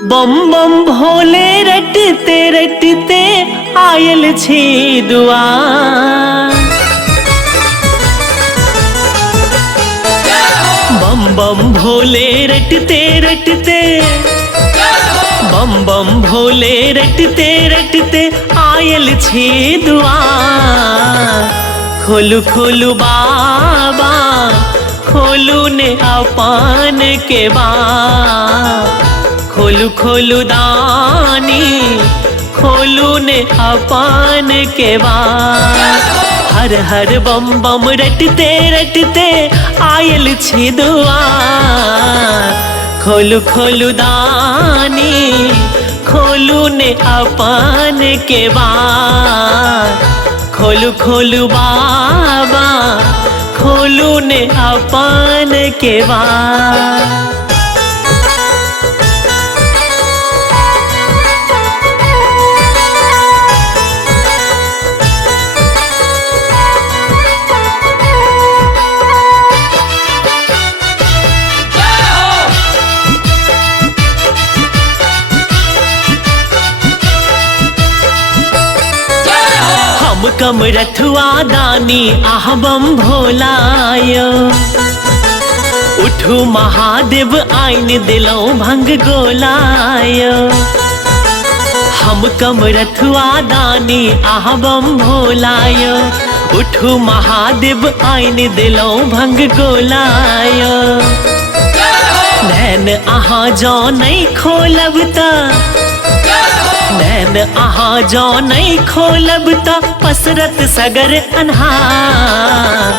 बम बम भोले रटते रटते आयल छे दुआर। बम बम भोले रटते रटते, बम बम भोले रटते रटते आयल छे दुआर। खोलू खोलू बाबा खोलू ने अपन के बार। खोलू खोलू दानी खोलू ने अपन के बार। हर हर बम बम रटते रटते आयल छे दुआर। खोलू खोलू दानी खोलू ने अपन के बार। खोलू खोलू बाबा खोलू ने अपन के बार। कम रथुआ दानी आह बम भोलायो। उठू महादेव आइन दिलो भंग गोलायो। हम कम रथुआ दानी आह बम भोलायो। उठू महादेव आइन दिलो भंग गोलायो। नैन आहा जो नहीं खोलब ता, नैन आहा जो नहीं खोलब ता पसरत सगर अन्हार।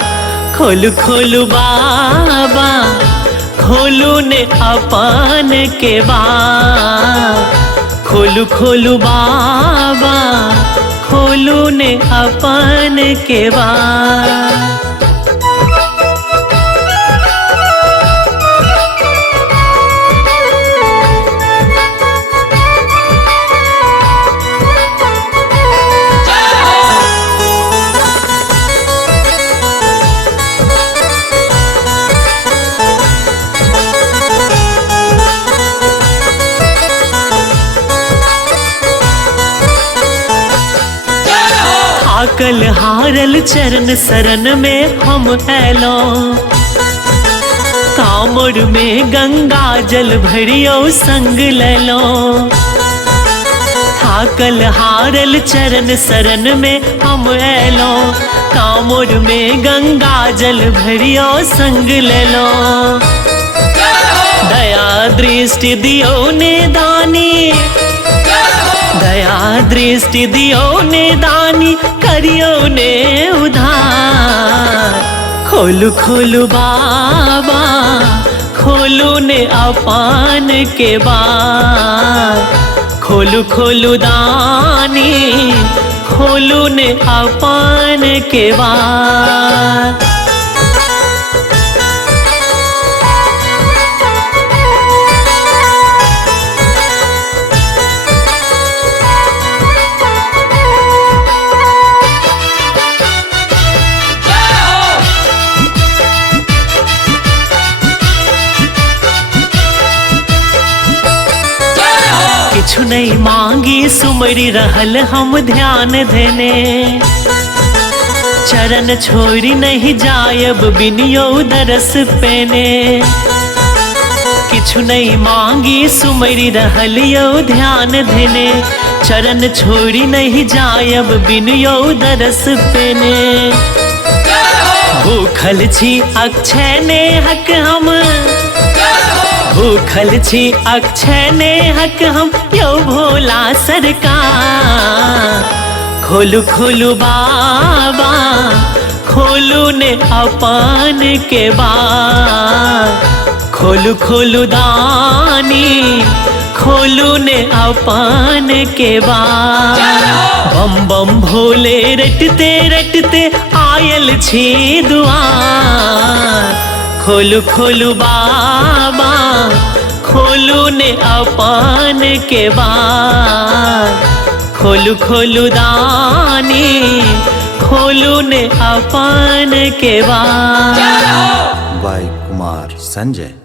खोलू खोलू बाबा खोलू ने अपन के बार। खोलू खोलू बाबा खोलू ने अपन के बार। थाकल हारल चरण शरण में हम ऐलो। कामर में गंगा जल भरियो संग लेलो। थाकल हारल चरण शरण में हम ऐलो। कामर में गंगा जल भरियो संग लेलो। दया दृष्टि दियो ने दानी, दया दृष्टि दियो ने दानी करियो ने उधार। खोलू खोलू बाबा खोलू ने अपन के बार। खोलू खोलू दानी खोलू ने अपन के बार। कुछु नहीं मांगी सुमरी रहल हम ध्यान देने। चरण छोड़ी नहीं जायब बिनियो दरस पेने। कुछु नहीं मांगी सुमरी रहल यो ध्यान देने। चरण छोड़ी नहीं जायब बिनियो दरस पेने। भूखल छी अक्षय ने हक हम, भूखल छी अक्षय ने हक हम यो भोला सरकार। खोलू खोलू बाबा खोलू ने अपन के बार। खोलू खोलू दानी खोलू ने अपन के बार। बम बम भोले रटते रटते आयल छे दुआर। खोलू खोलू बाबा खोलू ने अपन के बार। खोलू खोलू दानी खोलू ने अपन के बार। बाय कुमार संजय।